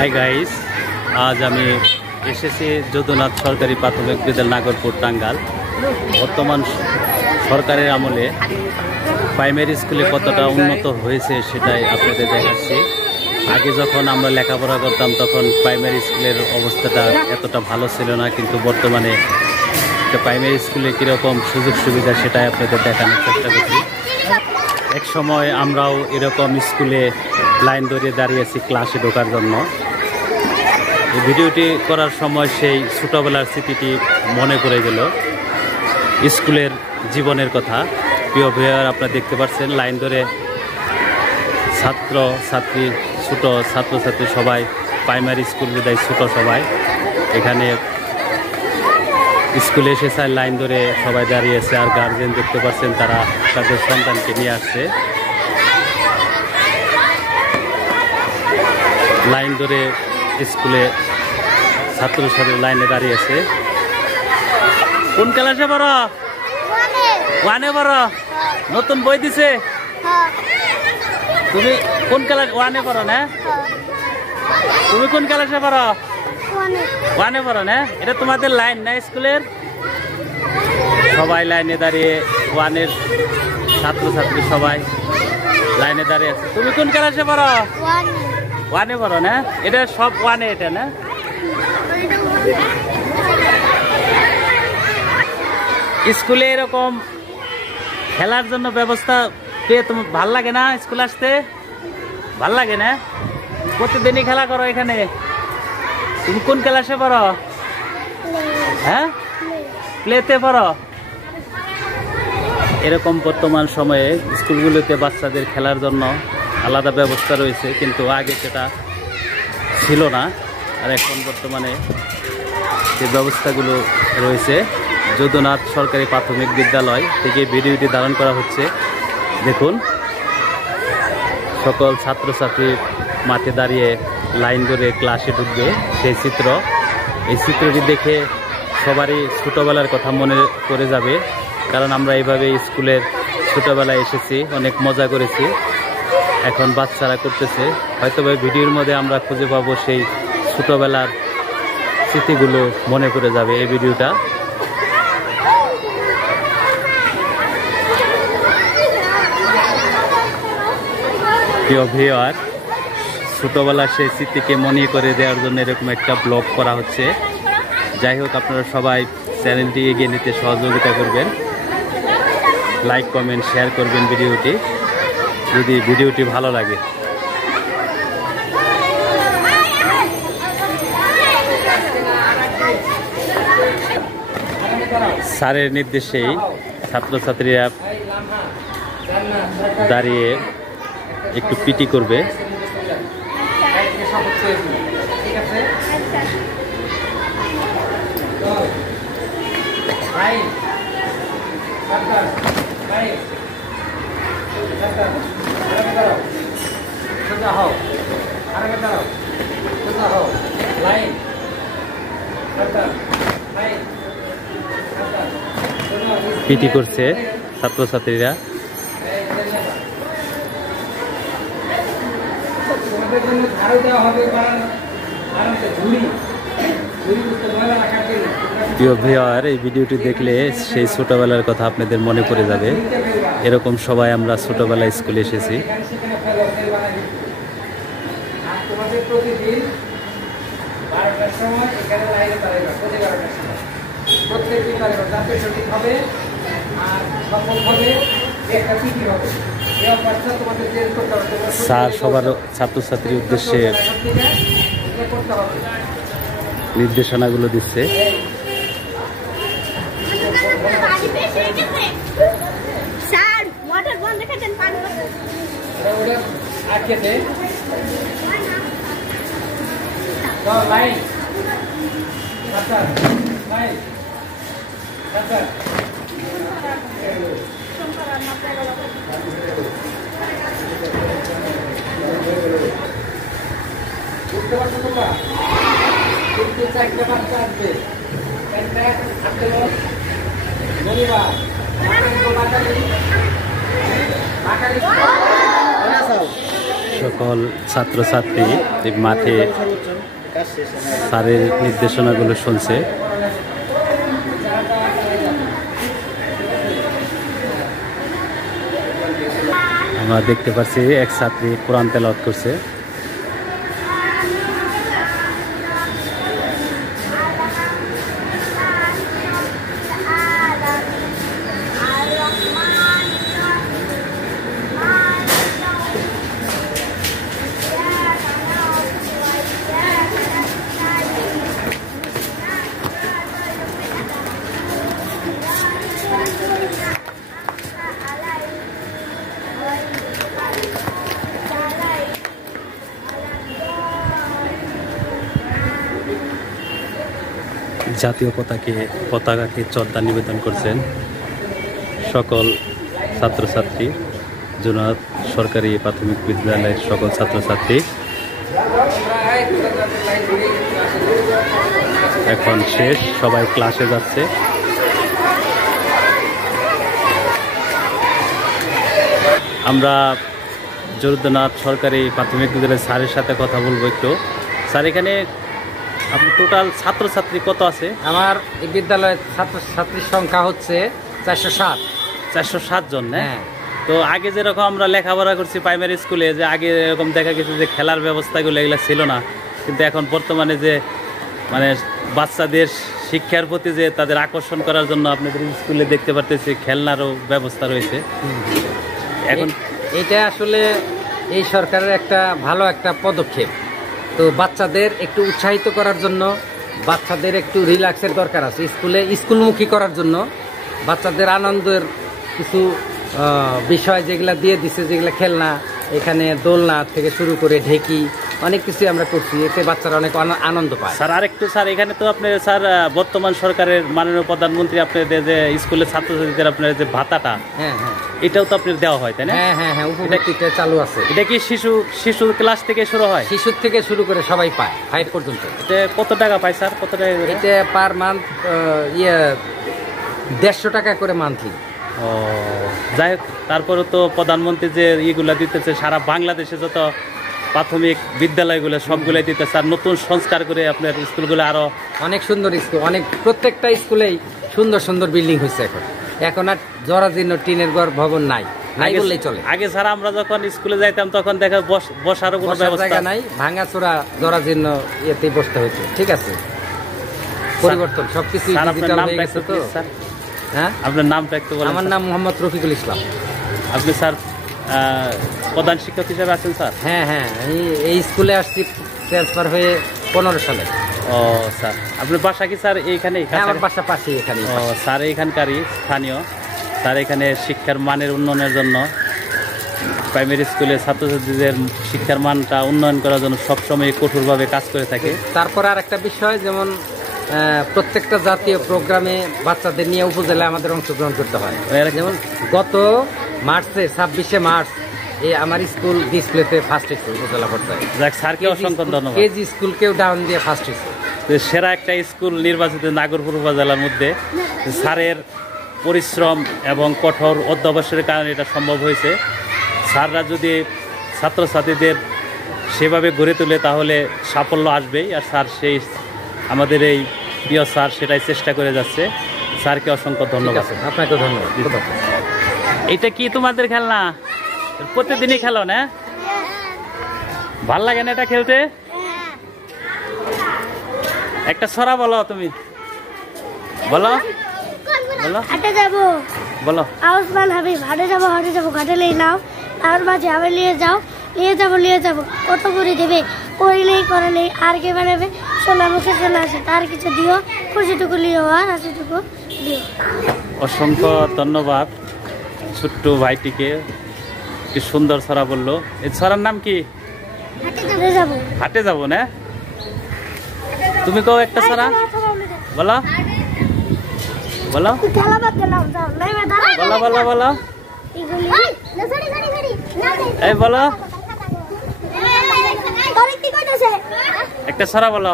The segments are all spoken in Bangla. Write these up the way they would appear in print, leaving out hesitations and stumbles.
হাই গাইস, আজ আমি এসেছি যদুনাথ সরকারি প্রাথমিক বিদ্যালয় নাগরপুর টাঙ্গাল। বর্তমান সরকারের আমলে প্রাইমারি স্কুলে কতটা উন্নত হয়েছে সেটাই আপনাদের দেখাচ্ছি। আগে যখন আমরা লেখাপড়া করতাম তখন প্রাইমারি স্কুলের অবস্থাটা এতটা ভালো ছিল না, কিন্তু বর্তমানে প্রাইমারি স্কুলে কীরকম সুযোগ সুবিধা সেটাই আপনাদের দেখানোর চেষ্টা করছি। এক সময় আমরাও এরকম স্কুলে লাইন ধরে দাঁড়িয়েছি ক্লাসে ঢোকার জন্য। এই ভিডিওটি করার সময় সেই ছোটোবেলার স্মৃতিটি মনে পড়ে গেল, স্কুলের জীবনের কথা। প্রিয় ভাইয়ার আপনারা দেখতে পাচ্ছেন লাইন ধরে ছাত্র ছাত্রী, ছোট ছাত্রছাত্রী সবাই প্রাইমারি স্কুল বিদায় ছোট সবাই এখানে স্কুলে এসে চাই লাইন ধরে সবাই দাঁড়িয়েছে। আর গার্জেন দেখতে পাচ্ছেন তারা তাদের সন্তানকে নিয়ে আসছে, লাইন ধরে স্কুলে ছাত্রছাত্রী লাইনে দাঁড়িয়েছে। কোন ক্লাসে পড়ো? ওয়ানে পড়ো? নতুন বই দিছে? তুমি কোন ক্লাস? ওয়ানে পড়ো না? তুমি কোন ক্লাসে পড়ো? ওয়ানে পড়ো না? এটা তোমাদের লাইন না স্কুলের? সবাই লাইনে দাঁড়িয়ে, ওয়ানের ছাত্রছাত্রী সবাই লাইনে দাঁড়িয়ে আছে। তুমি কোন ক্লাসে পড়ো? ওয়ানে পড়ো না? এটা সব ওয়ানে, এটা না? স্কুলে এরকম খেলার জন্য ব্যবস্থা পেয়ে তোমার ভাল লাগে না? স্কুল আসতে ভাল লাগে না? প্রতিদিনই খেলা করো এখানে। তুমি কোন ক্লাসে পড়ো? হ্যাঁ, প্লেতে পড়ো। এরকম বর্তমান সময়ে স্কুলগুলোতে বাচ্চাদের খেলার জন্য আলাদা ব্যবস্থা রয়েছে, কিন্তু আগে সেটা ছিল না। আর এখন বর্তমানে যে ব্যবস্থাগুলো রয়েছে, যদুনাথ সরকারি প্রাথমিক বিদ্যালয় থেকে ভিডিওটি ধারণ করা হচ্ছে। দেখুন, সকল ছাত্রছাত্রী মাঠে দাঁড়িয়ে লাইন ধরে ক্লাসে ঢুকবে সেই চিত্র। এই চিত্রটি দেখে সবারই ছোটোবেলার কথা মনে পড়ে যাবে, কারণ আমরা এইভাবে স্কুলের ছোটোবেলায় এসেছি, অনেক মজা করেছি। এখন বাচ্চারা করতেছে, হয়তো বা ভিডিওর মধ্যে আমরা খুঁজে পাবো সেই ছোটোবেলার স্মৃতিগুলো মনে পড়ে যাবে এই ভিডিওটা। প্রিয় ভিউয়ার, ছোটোবেলার সেই স্মৃতিকে মনে করে দেওয়ার জন্য এরকম একটা ব্লগ করা হচ্ছে। যাই হোক, আপনারা সবাই চ্যানেলটি এগিয়ে নিতে সহযোগিতা করবেন, লাইক কমেন্ট শেয়ার করবেন ভিডিওটি, যদি ভিডিওটি ভালো লাগে। স্যারের নির্দেশেই ছাত্রছাত্রীরা দাঁড়িয়ে একটু পিটি করবে। পিটি করছে ছাত্রছাত্রীরা। প্রিয় ভিউয়ার, এই ভিডিওটি দেখলে সেই ছোটবেলার কথা আপনাদের মনে পড়ে যাবে। এরকম সবাই আমরা ছোটবেলায় স্কুলে এসেছি। স্যার সবার ছাত্রছাত্রীর উদ্দেশ্যে নির্দেশনাগুলো দিচ্ছে। সকল ছাত্রছাত্রী এই মাঠে স্যারের নির্দেশনাগুলো শুনছে। আমরা দেখতে পাচ্ছি এক ছাত্রী কোরআন তেলাওয়াত করছে। জাতীয় পতাকাকে শ্রদ্ধা নিবেদন করছেন সকল ছাত্রছাত্রী, জোনাত সরকারি প্রাথমিক বিদ্যালয়ের সকল ছাত্রছাত্রী। এখন শেষ, সবাই ক্লাসে যাচ্ছে। আমরা জোরদানাথ সরকারি প্রাথমিক বিদ্যালয়ের স্যারের সাথে কথা বলবো একটু। স্যার, এখানে আপনার টোটাল ছাত্রছাত্রী কত আছে? আমার এই বিদ্যালয়ের ছাত্রছাত্রীর সংখ্যা হচ্ছে 407 জন। হ্যাঁ, তো আগে যেরকম আমরা লেখাপড়া করছি প্রাইমারি স্কুলে, যে আগে এরকম দেখা গেছে যে খেলার ব্যবস্থাগুলো এগুলো ছিল না, কিন্তু এখন বর্তমানে যে মানে বাচ্চাদের শিক্ষার প্রতি যে তাদের আকর্ষণ করার জন্য আপনাদের স্কুলে দেখতে পারতেছি খেলনারও ব্যবস্থা রয়েছে। এখন এটা আসলে এই সরকারের একটা ভালো একটা পদক্ষেপ। তো বাচ্চাদের একটু উৎসাহিত করার জন্য, বাচ্চাদের একটু রিল্যাক্সের দরকার আছে, স্কুলমুখী করার জন্য বাচ্চাদের আনন্দের কিছু বিষয় যেগুলা দিয়ে দিছে, যেগুলা খেলনা, এখানে দোলনা থেকে শুরু করে ঢেকি অনেক কিছু আমরা করছি, এতে বাচ্চারা অনেক আনন্দ পায়। স্যার, আরেকটু স্যার, এখানে তো আপনি স্যার বর্তমান সরকারের মাননীয় প্রধানমন্ত্রী আপনাদের যে স্কুলের ছাত্রছাত্রীদের আপনার যে ভাতাটা, হ্যাঁ হ্যাঁ, এটাও তো আপনার দেওয়া হয়, তাই না? হ্যাঁ হ্যাঁ হ্যাঁ, উপভোক্তা চালু আছে। এটা কি শিশু ক্লাস থেকে শুরু হয়? শিশুর থেকে শুরু করে সবাই পায়, 5 পর্যন্ত। এটা কত টাকা পায় স্যার? কত টাকা? এটা পার মান্থ 150 টাকা করে মান্থলি। ও, যাই হোক, তারপরে তো প্রধানমন্ত্রী যে ইগুলা দিতেছে সারা বাংলাদেশে যত প্রাথমিক বিদ্যালয়গুলো সবগুলোই দিতেছে, আর নতুন সংস্কার করে আপনার স্কুলগুলো আরো অনেক সুন্দর স্কুল, অনেক প্রত্যেকটা স্কুলেই সুন্দর সুন্দর বিল্ডিং হয়েছে। এখন আর জরাজীর্ণ টিনের ঘর ভবন নাই বললেই চলে। আগে স্যার আমরা যখন স্কুলে যাইতাম তখন দেখা বসারও কোনো ব্যবস্থা নাই, ভাঙাচোরা জরাজীর্ণ ইয়েতে বসতে হতো। ঠিক আছে, পরিবর্তন সবকিছু ডিজিটাল হয়ে গেছে। তো হ্যাঁ, আপনার নামটা একটু বলুন। আমার নাম মোহাম্মদ রফিকুল ইসলাম। আপনি স্যার প্রধান শিক্ষক হিসেবে আছেন স্যার? হ্যাঁ হ্যাঁ, এই স্কুলে আসছি ট্রান্সফার হয়ে 15 সালে। ও স্যার, আপনার বাসা কি স্যার এইখানে? আমার বাসা পাশেই এখানে। ও স্যার, এইখানকারই স্থানীয় স্যার। এখানে শিক্ষার মানের উন্নয়নের জন্য, প্রাইমারি স্কুলে ছাত্রছাত্রীদের শিক্ষার মানটা উন্নয়ন করার জন্য সবসময় কঠোরভাবে কাজ করে থাকে। তারপরে আর একটা বিষয়, যেমন প্রত্যেকটা জাতীয় প্রোগ্রামে বাচ্চাদের নিয়ে উপজেলায় আমাদের অংশগ্রহণ করতে হয়। যেমন গত মার্চে 26শে মার্চ আমার স্কুল ডিসপ্লেতে ফার্স্ট হয়েছে উপজেলা পর্যায়ে। যাক, স্যারকে অসংখ্য ধন্যবাদ। কেজি স্কুলকেও ডাউন দিয়ে ফার্স্ট হয়েছে। সেরা একটা স্কুল নির্বাচিত নাগরপুর উপজেলার মধ্যে স্যারের পরিশ্রম এবং কঠোর অধ্যবসায়ের কারণে এটা সম্ভব হয়েছে। স্যাররা যদি ছাত্রছাত্রীদের সেভাবে গড়ে তোলে তাহলে সাফল্য আসবেই। আর স্যার সেই আমাদের এই প্রিয় স্যার সেটাই চেষ্টা করে যাচ্ছে। স্যারকে অসংখ্য ধন্যবাদ। আপনাকে ধন্যবাদ। এটা কি তোমাদের খেলনা? প্রতিদিনই খেলো না? ভাল লাগে না এটা খেলতে? একটা ছড়া বলো, তুমি বলো বলো। হাটে যাবো, বলো। আউসমান হাবিব, হাটে যাবো ঘাটে লেই নাও, আর মাঝে আবার নিয়ে যাবো কত করে দেবে, করিলেই করে নেই আর কে বানাবে, সোনা মুখে চলে আসে তার কিছু দিও, খুশিটুকু লিও আর হাসিটুকু দিও। অসংখ্য ধন্যবাদ ছোট্ট ভাইটিকে, কি সুন্দর ছড়া বললো। এই ছড়ার নাম কি? হাটে যাবো না? তুমি কও একটা ছড়া বলো বলো বলো বলো বলো। এই বলো, একটা ছড়া বলো।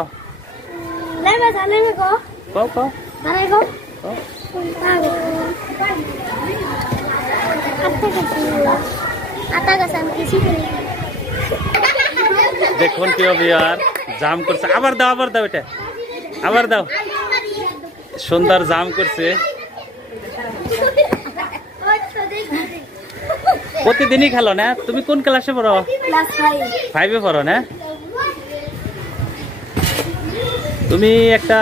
দেখুন প্রিয় ভিউয়ার, জাম করছে। আবার দাও, আবার দাও, এটা আবার দাও। সুন্দর জাম করছে। প্রতিদিনই খেলো না? তুমি কোন ক্লাসে পড়ো? ক্লাস 5-এ পড়ো না? তুমি একটা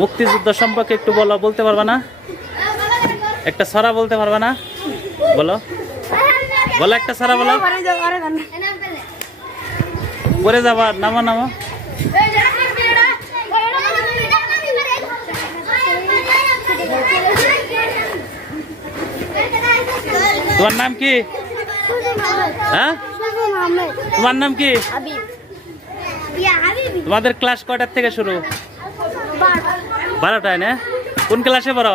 মুক্তিযুদ্ধ সম্পর্কে একটু বলতে পারবা না? একটা ছড়া বলতে পারবা না? বলো বলো, একটা ছড়া বলো। পরে যাবা, নামো নামো। তোমার নাম কি? হ্যাঁ, তোমার নাম কি? তোমাদের ক্লাস কয়টার থেকে শুরু? 12টায় না? কোন ক্লাসে পড়ো?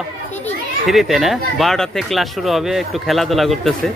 3-তে না? 12টা থেকে ক্লাস শুরু হবে। একটু খেলাধুলা করতেছে।